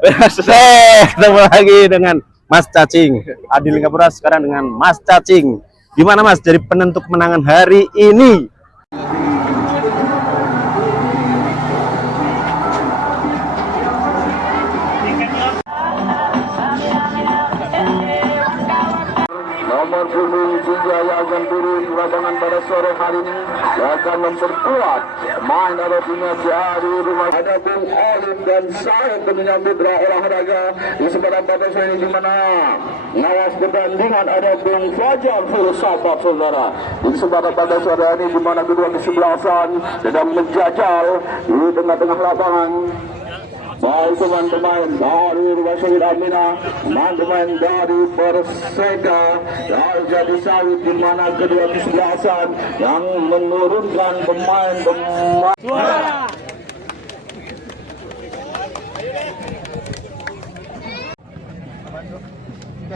Ketemu lagi dengan Mas Cacing. Adi Lingapura sekarang dengan Mas Cacing. Gimana Mas jadi penentu kemenangan hari ini? Nomor punggung 3 yang akan turun di lapangan pada sore hari ini akan memperkuat main punya dari rumah. Ada Bung Alim dan Said menyambut olahraga di sebelah batas ini, di mana ngawas pertandingan ada Bung Fajar Filsafat saudara di sebelah batas sore ini, di mana kedua di sebelah sana sedang menjajal di tengah-tengah lapangan. Baik pemain-pemain dari Rumah Sakit Aminah, pemain-pemain dari Perseka dari Jadi Sawit, di mana kedua kesebelasan yang menurunkan pemain-pemain.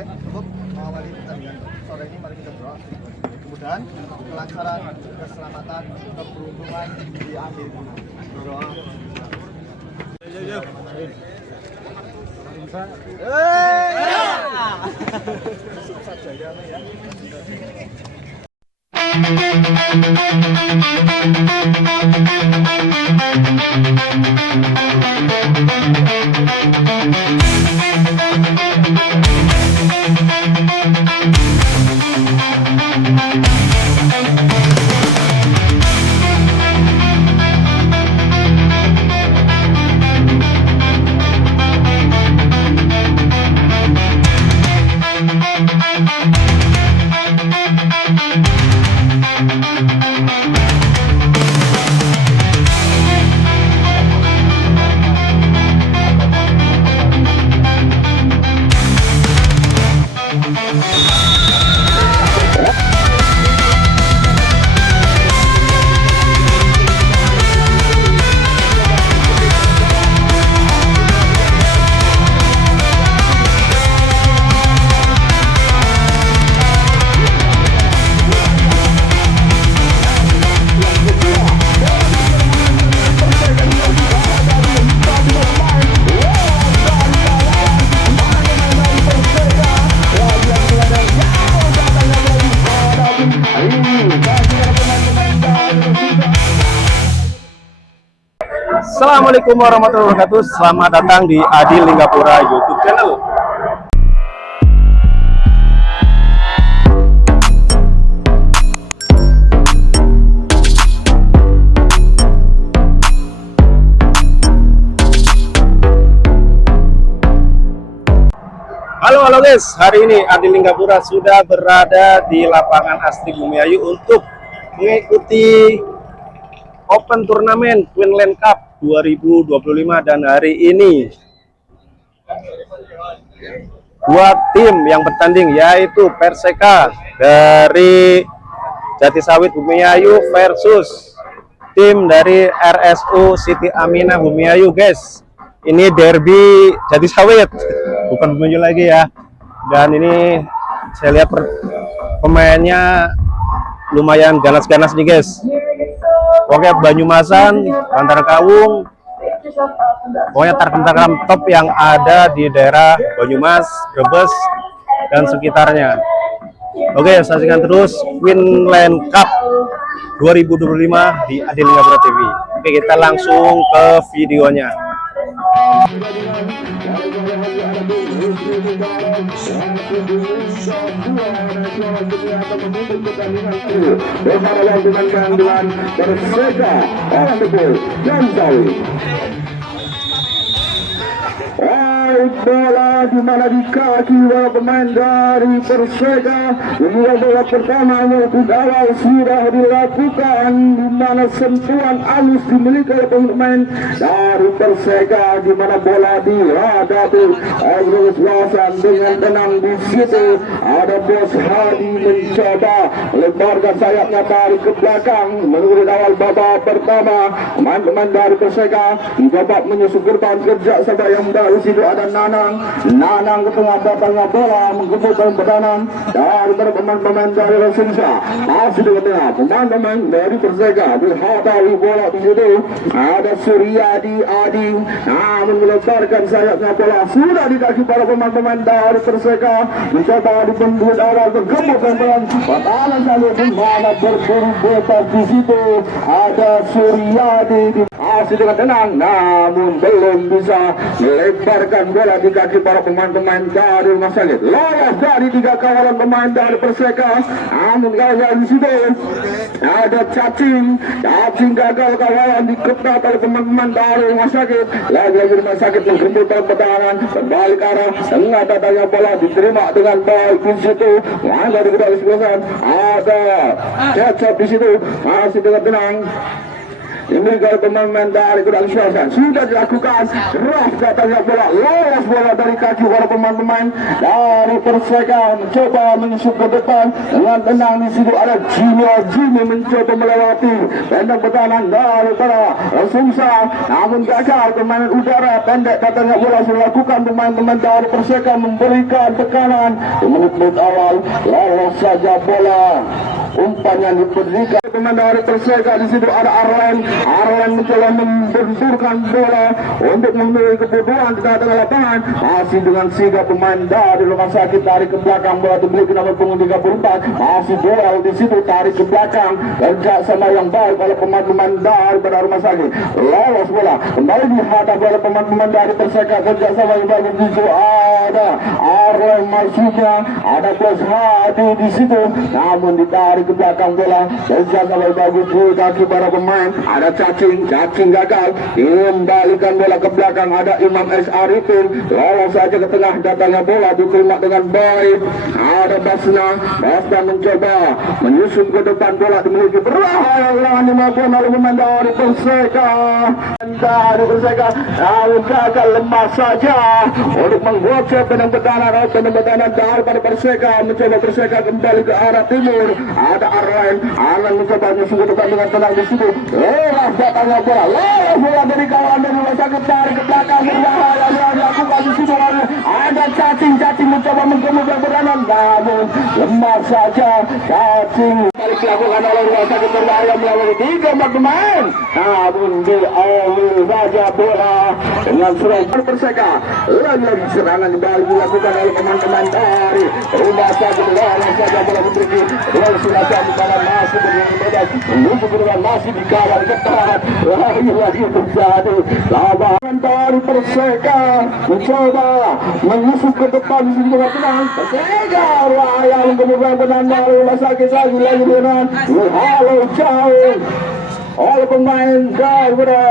Untuk mengawali pertandingan sore ini, mari kita berdoa. Kemudahan, kelancaran, keselamatan, keberuntungan di akhir. Berdoa. Assalamualaikum warahmatullahi wabarakatuh. Selamat datang di Adi Lingapura YouTube channel. Halo guys, hari ini Adi Lingapura sudah berada di lapangan Astri Bumiayu untuk mengikuti Open Turnamen Queensland Cup 2025, dan hari ini dua tim yang bertanding yaitu Perseka dari Jati Sawit Bumiayu versus tim dari RSU Siti Aminah Bumiayu guys. Ini derby Jati Sawit, bukan Bumiayu lagi ya. Dan ini saya lihat pemainnya lumayan ganas-ganas nih guys. Pokoknya Banyumasan, Bantar Kawung, pokoknya tarkam-tarkam top yang ada di daerah Banyumas, Brebes, dan sekitarnya. Oke, saksikan terus Queensland Cup 2025 di Adi Lingapura TV. Oke, kita langsung ke videonya. Bola di mana di kaki pemain dari Perseka. Bola pertama untuk awal sudah dilakukan, di mana sentuhan halus dimiliki oleh pemain dari Perseka, di mana bola dihadapi oleh Selatan dengan tenang. Di situ ada Bos Hadi mencoba lebarkan sayapnya tarik ke belakang menurut awal babak pertama. Pemain-pemain dari Perseka di babak menyusul gerbang kerja sama yang baru. Situ ada ada Nanang ke tengah datangnya bola menggempurkan pertahanan dari pemain-pemain dari Rosinsa. Masih di tengah pemain-pemain dari Perseka dihadapi bola di situ. Ada Suryadi Adi, namun melemparkan sayapnya bola sudah di kaki para pemain-pemain dari Perseka. Mencoba dipendut awal menggempurkan pertahanan lalu di mana berburu bebas di situ. Ada Suryadi masih dengan tenang, namun belum bisa melemparkan bola di kaki para pemain-pemain dari Rumah Sakit. Lolos dari 3 kawalan pemain dari Perseka, namun gagal di situ. Ada cacing gagal kawalan diketat oleh pemain-pemain dari Rumah Sakit. Lagi-lagi Rumah Sakit menggempurkan pertahanan, berbalik arah, tengah datangnya bola diterima dengan baik di situ. Ada di kedua kesempatan, ada Cecep di situ, masih dengan tenang. Ini kalau pemain dari Gudang Syarsan sudah dilakukan keras datangnya bola, lolos bola dari kaki para pemain-pemain dari Perseka mencoba menyusup ke depan dengan tenang. Di situ ada Jimmy mencoba melewati tendang pertahanan dari para Sumsa, namun gagal. Pemain udara pendek datangnya bola dilakukan pemain-pemain dari Perseka memberikan tekanan di menit-menit awal, lolos saja bola. Umpan yang diberikan pemain dari Perseka. Di situ ada Arlen mencoba membenturkan bola untuk memilih kebodohan di tengah lapangan. Masih dengan sigap pemain dari Rumah Sakit tarik ke belakang, bola diberi nomor punggung 34. Masih duel di situ, tarik ke belakang, kerja sama yang baik oleh pemain-pemain dari Rumah Sakit. Lolos bola kembali dihadap oleh pemain-pemain dari Perseka, kerja sama yang baik di situ. Ada Arlen masuknya, ada Plus Hadi di situ, namun ditarik ke belakang bola, kerja sama yang bagus di kaki para pemain. Ada cacing gagal, kembalikan bola ke belakang. Ada Imam S. Arifin, lolos saja ke tengah, datangnya bola diterima dengan baik. Ada Basna mencoba menyusun ke depan, bola dimiliki berbahaya dimakan oleh pemain dari Perseka. Namun gagal, lemah saja untuk menggocek benang pertahanan daripada Perseka. Mencoba Perseka kembali ke arah timur. Ada Arlen mencoba menyusun ke depan dengan tenang di situ. Datangnya bola dari kawalan dari Rumah Sakit, tarik ke belakang, berbahaya dilakukan di situ. Ada cacing mencoba menggembur pertahanan, namun lemah saja cacing. Balik dilakukan oleh Rumah Sakit, berbahaya melewati 3 pemain, namun diambil saja bola dengan serangan Perseka. Lagi-lagi serangan dibalik dilakukan oleh pemain-pemain dari Rumah Sakit. Lolos saja bola diberi ruang silakan di dalam, masih bebas menuju ke depan, masih dikawal ketat. Lagi-lagi terjadi lawan dari Perseka mencoba menyusup ke depan di sini dengan tenang. Perseka yang kemudian benang dari Rumah Sakit lagi dengan halo jauh oleh pemain daripada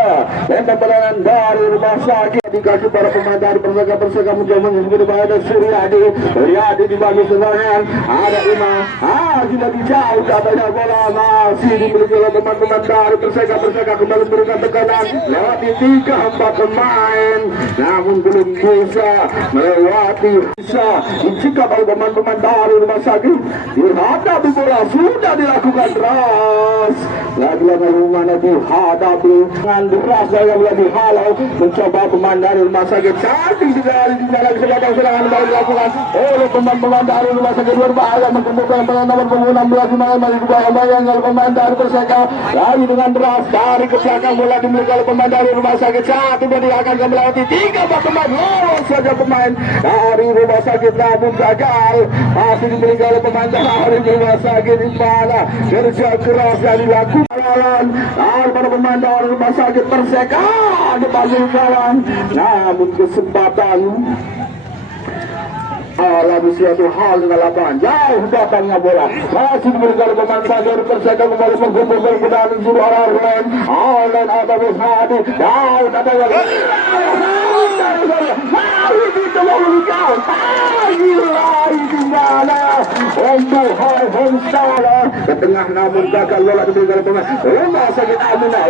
tembak pertahanan dari Rumah Sakit di kaki para pemain dari Perseka mencoba menyusup ke depan. Ada Suryadi dibagi serangan, ada Imam sudah dijauh katanya bola, masih dimiliki oleh teman-teman dari Perseka kembali memberikan tekanan lewati 3-4 pemain, namun belum bisa melewati, bisa dicikap oleh pemain-pemain dari Rumah Sakit. Dihadapi bola sudah dilakukan deras, lagi-lagi rumahnya dihadapi dengan deras, yang dihalau. Mencoba pemain dari Rumah Sakit cantik di dalam kesempatan serangan baru dilakukan oleh pemain-pemain dari Rumah Sakit, berbahaya menggemburkan pemain nomor punggung 16 masih dibayang oleh pemain dari Perseka. Lagi dengan deras dari ke belakang, bola dimiliki oleh pemain dari Rumah Sakit. Satu bodi akan melewati 3-4 pemain, lolos saja pemain dari Rumah Sakit, namun gagal. Masih dimiliki oleh pemain dari Rumah Sakit, di mana kerja keras yang dilakukan para pemain dari Rumah Sakit. Perseka dipanggil kawan, namun kesempatan alami suatu hal dengan lapangan. Jauh datangnya bola, masih diberikan oleh pemain dari Perseka, kembali menggembur pertahanan suruh Arlen atau Hadi. Jauh datangnya di mana untuk ke tengah, namun gagal. Bola diberikan oleh pemain Rumah Sakit Aminah.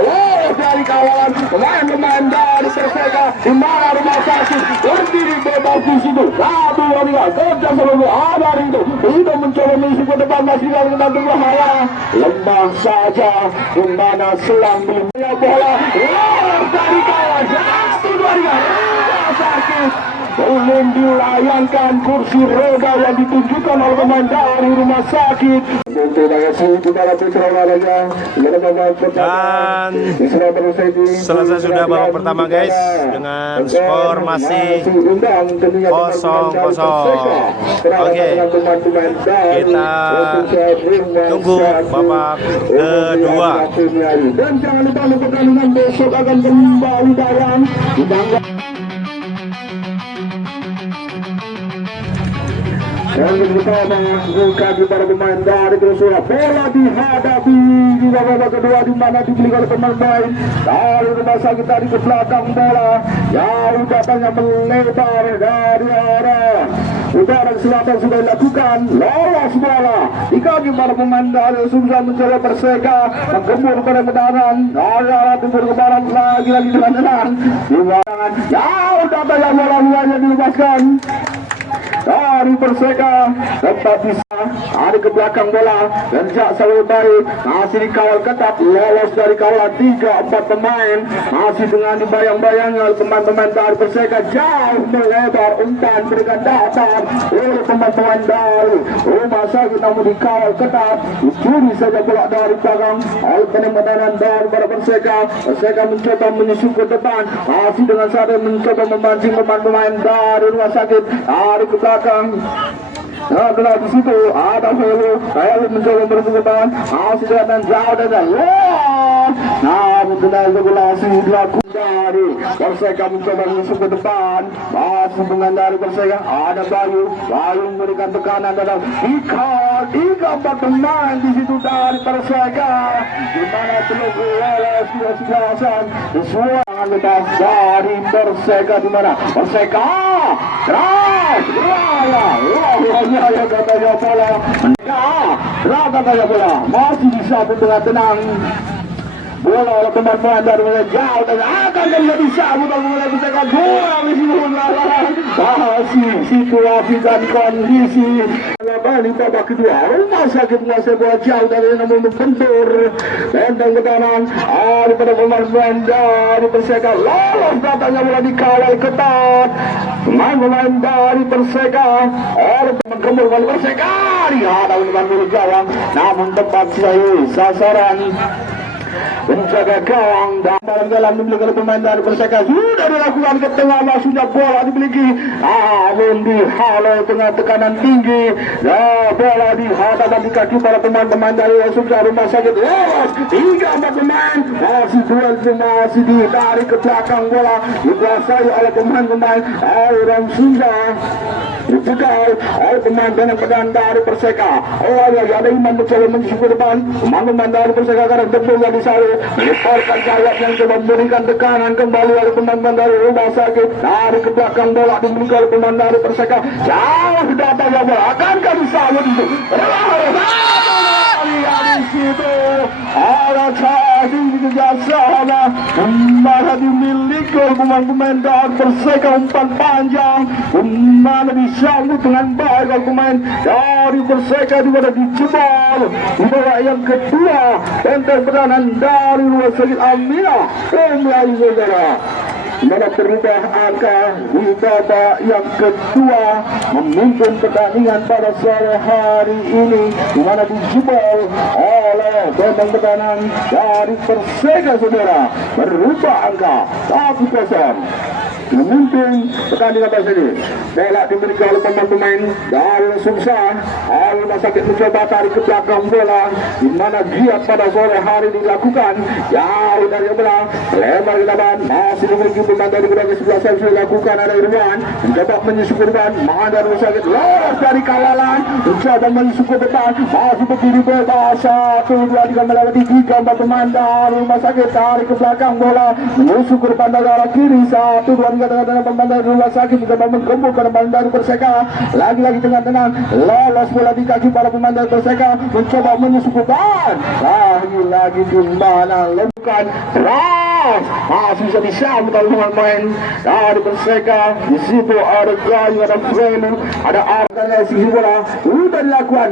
Dari kawalan pemain dari Perseka, di mana Rumah Sakit berdiri bebas di situ. Satu kerja seluruh abad itu tidak mencoba mengisi ke depan, masih dalam berbahaya, lemah saja. Di mana selang bola dari kawan 1-2 Rumah Sakit belum dilayangkan kursi roda yang ditunjukkan oleh pemain dari rumah sakit. Dan selesai sudah babak pertama guys, dengan skor masih 0-0. Oke, kita tunggu babak kedua. Dan jangan lupa pertandingan besok akan kembali dalam yang pertama kaki para pemain dari Persela. Bola dihadapi di babak kedua di mana dipilih oleh pemain dari rumah sakit tadi ke belakang bola. Jauh datangnya melebar dari arah utara selatan sudah dilakukan. Lolos bola di kaki para pemain dari Sumsel mencoba Perseka menggembur pada kedatangan dari arah timur ke barat lagi-lagi dengan tenang. Di barangan jauh datangnya bola luarnya dilepaskan dari Perseka, tetap bisa ada ke belakang bola dan jak selalu baik, masih dikawal ketat, lolos dari kawalan 3-4 pemain, masih dengan dibayang-bayang oleh pemain-pemain dari Perseka, jauh melebar umpan berikan datar oleh pemain-pemain dari rumah sakit, namun dikawal ketat, dicuri saja bola dari belakang oleh penempatan dari para Perseka. Perseka mencoba menyusul ke depan, masih dengan sadar mencoba memancing pemain-pemain dari rumah sakit dari ke belakang. Nah, di situ ada Helu mencoba merebut depan, masih dengan jauh dan namun benar regulasi dilakukan dari Perseka mencoba menyusul ke depan, masih dengan dari Perseka ada Bayu memberikan tekanan dan tiga empat pemain di situ dari Perseka, di mana belum lolos kesebelasan sesuai lepas dari Perseka, di mana Perseka ya katanya bola katanya bola masih disambut dengan tenang bola oleh pemain dari mulai jauh dan akan menjadi sabut dan mulai Perseka bola di sini masih situasi dan kondisi kembali babak kedua. Rumah sakit menguasai bola jauh dari namun membentur tendang ke kanan daripada pemain dari Perseka, lolos datangnya bola dikawal ketat pemain dari Perseka oleh menggembur bola Perseka dihadang dengan bola gawang, namun tepat sasaran menjaga gawang dan dalam dimiliki oleh pemain dari Perseka sudah dilakukan ke tengah, maksudnya bola dimiliki namun dihalau dengan tekanan tinggi dan bola dihadapkan di kaki para pemain dari Sumsel rumah sakit. Lolos 3-4 pemain, masih duel masih ditarik ke belakang, bola dikuasai oleh pemain dari Sumsel, dicegal oleh pemain dari Perseka. Ada Iman mencoba menyusul ke depan, pemain dari Perseka karena tepungnya disalu melepaskan sayap yang coba memberikan tekanan kembali oleh pemain dari rumah sakit dari ke belakang, bola dimiliki oleh pemain dari Perseka, jauh datangnya bola akankah disambut itu di situ ada tadi kerjasama mana dimiliki oleh pemain dari Perseka, umpan panjang mana disambut dengan baik oleh pemain dari Perseka, di mana dijebol di bawah yang kedua dan pertahanan dari rumah sakit Amina kembali saudara. Mana berubah angka di babak yang kedua memimpin pertandingan pada sore hari ini, di mana dijebol oleh benteng pertahanan dari Perseka saudara, berubah angka 1-0 memimpin pertandingan pada ini. Bola dimiliki oleh pemain dari Sumsel, rumah sakit mencoba tarik ke belakang bola, di mana giat pada sore hari dilakukan jauh dari bola lebar ke depan, masih dimiliki pemain dari berbagai sebelah saya sudah dilakukan. Ada Irwan mencoba menyusul ke depan, dari rumah sakit lolos dari kawalan, mencoba menyusul ke depan, masih berdiri bebas 1-2 melewati 3-4 pemain dari rumah sakit tarik ke belakang bola menyusul ke depan dari arah kiri 1-2 tengah-tengah pemain dari rumah sakit mencoba menggembur ke depan dari Perseka, lagi-lagi dengan tenang lolos bola di kaki para pemain dari Perseka, mencoba menyusul ke depan lagi-lagi di mana lebukan masih bisa disambut oleh pemain dari Perseka. Di situ ada Gayu, ada Frelu, ada Arkan yang sisi bola sudah dilakukan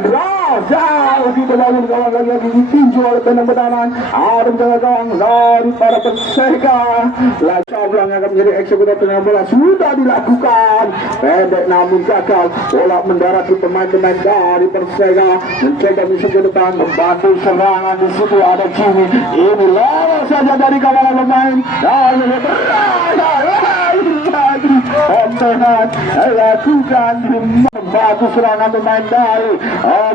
jauh di belakang gawang lagi ditinju oleh tenang pertahanan. Ada menjaga gawang dari para Perseka. Lacau yang akan menjadi eksekutor tenang bola sudah dilakukan. Pendek namun gagal. Bola mendarat di pemain-pemain dari Perseka. Mencoba misi ke depan membantu serangan di situ ada Jimmy. Ini lewat saja dari kawalan pemain. Dan Ontehan lakukan membantu serangan pemain dari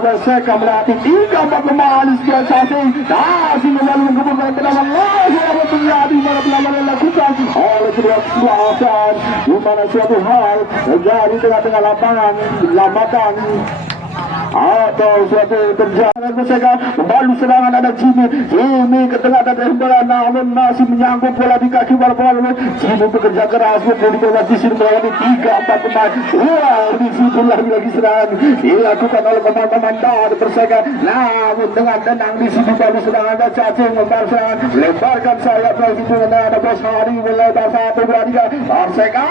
Perseka melatih 3-4 pemain dispensasi. Masih kembali menggabungkan penangan lagi apa terjadi mana penangan dilakukan oleh kedua pasukan di mana suatu hal terjadi tengah-tengah lapangan lambatan atau suatu terjadi Perseka membalu serangan ada Jimmy ke tengah dan bola namun masih menyangkut bola di kaki bola Jimmy bekerja keras di bola di sini melewati 3-4 pemain. Wah, di situ lagi serangan dilakukan oleh pemain-pemain dari Perseka. Namun dengan tenang di sini balu serangan ada cacing membalas serangan lemparkan sayap dari situ ada Bos Hari melebar 1-2-3 Perseka.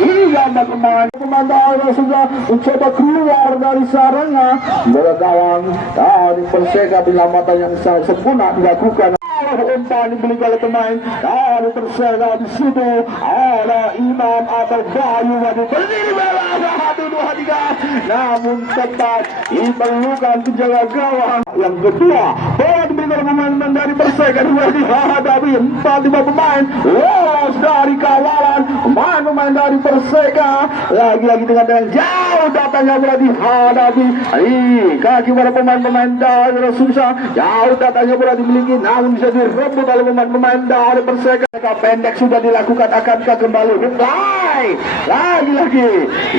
Iya pemain dari sudah mencoba keluar dari sarangnya bergawang dari Perseka penyelamatan yang sangat sempurna dilakukan. Umpan dibeli oleh pemain dari Perseka di situ ada Imam atau Bayu yang berdiri bawah 1-2-3 namun tepat diperlukan penjaga gawang yang kedua bola dibeli oleh pemain dari Perseka dihadapi 4-5 pemain lolos dari kawalan pemain dari Perseka lagi-lagi dengan jauh datangnya bola dihadapi kaki para pemain dari Susah jauh datangnya bola dimiliki namun bisa direbut oleh pemain dari Perseka. Pendek sudah dilakukan akankah kembali lagi-lagi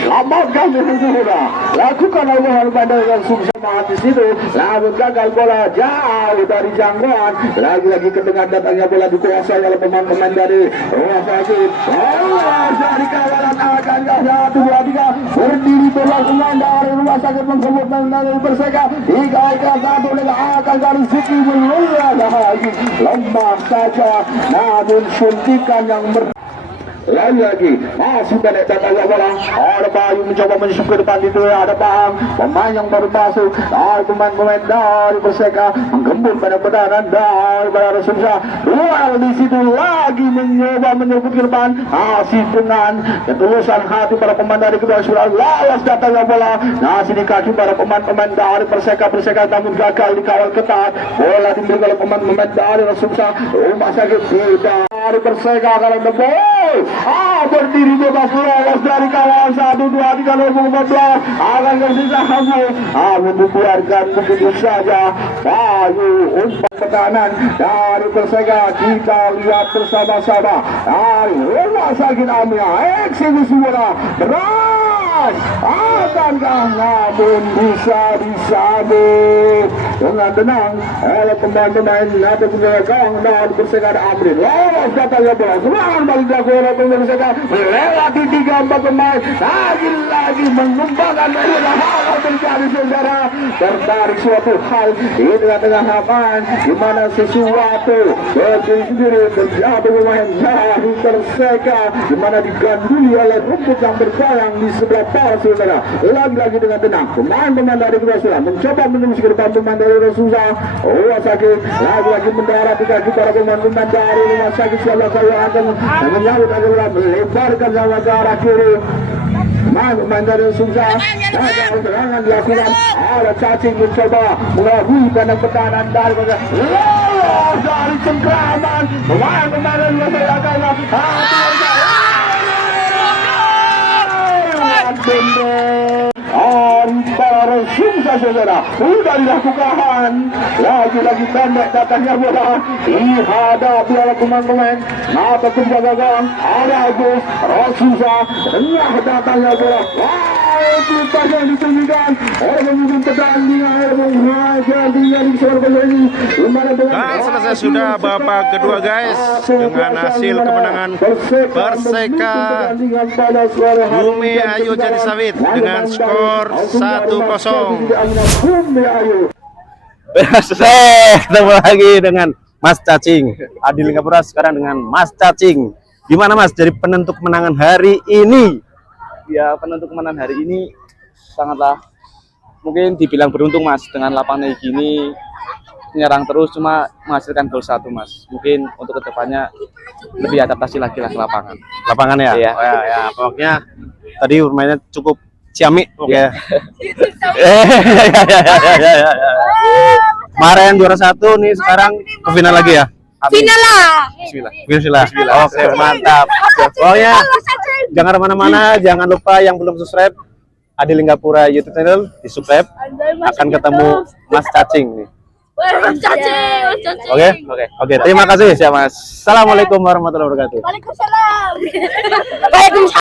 selamatkan sudah lakukan oleh pemain dari Susah di situ namun gagal bola jauh dari jangkauan lagi-lagi ke tengah datangnya bola dikuasai oleh pemain dari Rumah Sakit dari kawalan akan 1-2-3 berdiri berlangsung dari Rumah Sakit menggembur dari Perseka 3-1 dengan akan dari Ziki melulur lagi lemah saja namun suntikan yang lagi masih pendek datangnya bola ada Bayu mencoba menyusup ke depan itu ada Bang pemain yang baru masuk dari pemain dari Perseka menggembur pada pertahanan dari Susah luar di situ lagi mencoba menyebut ke depan masih dengan ketulusan hati para pemain dari kedua sudah lawas datangnya bola masih di kaki para pemain dari Perseka namun gagal dikawal ketat bola dimiliki oleh pemain dari Susah Rumah Sakit tidak dari Perseka kalau the ball berdiri bebas lolos dari kawalan 1-2-3-2014 akan tersisa namun dibiarkan begitu saja Bayu umpan pertahanan dari Perseka kita lihat bersama-sama dari Rumah Sakit Amia eksekusi bola beras akankah namun bisa disabit dengan tenang oleh pemain-pemain atau penjaga gawang dari Perseka ada Amrin lolos datangnya bola serangan balik dilakukan oleh Perseka melewati 3-4 pemain lagi-lagi menumpangkan bola hal terjadi saudara tertarik suatu hal di tengah-tengah lapangan di mana sesuatu berdiri sendiri terjadi pemain dari Perseka di mana diganduli oleh rumput yang bergoyang di sebelah bawah saudara lagi-lagi dengan tenang pemain dari kedua sudah mencoba menembus ke depan pemain dari Susah Rumah Sakit lagi-lagi mendarat di kaki para pemain dari Rumah Sakit siapa saya akan menyambut adalah melebarkan sama ke arah kiri pemain dari Susah gagal serangan dilakukan oleh cacing mencoba mengelabui kandang pertahanan dari lolos dari cengkraman pemain dari Susah gagal para Susah saudara sudah dilakukan lagi-lagi pendek datangnya bola dihadapi oleh pemain mata penjaga gawang ada Agus Susah tengah datangnya bola kita yang ditunjukkan oleh pemimpin pertandingan selesai sudah babak kedua guys dengan hasil kemenangan Perseka Bumi Ayu Jatisawit dengan skor 1-0. Ketemu lagi dengan Mas Cacing Adil Ngapura sekarang dengan Mas Cacing. Gimana Mas dari penentu kemenangan hari ini? Ya penentu kemenangan hari ini sangatlah mungkin dibilang beruntung Mas dengan lapangan kayak gini, menyerang terus cuma menghasilkan gol 1 Mas. Mungkin untuk kedepannya lebih adaptasi lagi lah ke lapangan. Lapangan ya. Iya. Oh, ya, pokoknya tadi bermainnya cukup ciamik. Ya. Kemarin juara 1 nih, sekarang ke final lagi ya. Final lah. Bismillah. Oke, mantap. Pokoknya jangan kemana-mana, jangan lupa yang belum subscribe Adi Linggapura YouTube channel di subscribe. Akan ketemu Mas Cacing nih. Cacing. Oke. Terima kasih ya Mas. Assalamualaikum warahmatullahi wabarakatuh. Waalaikumsalam.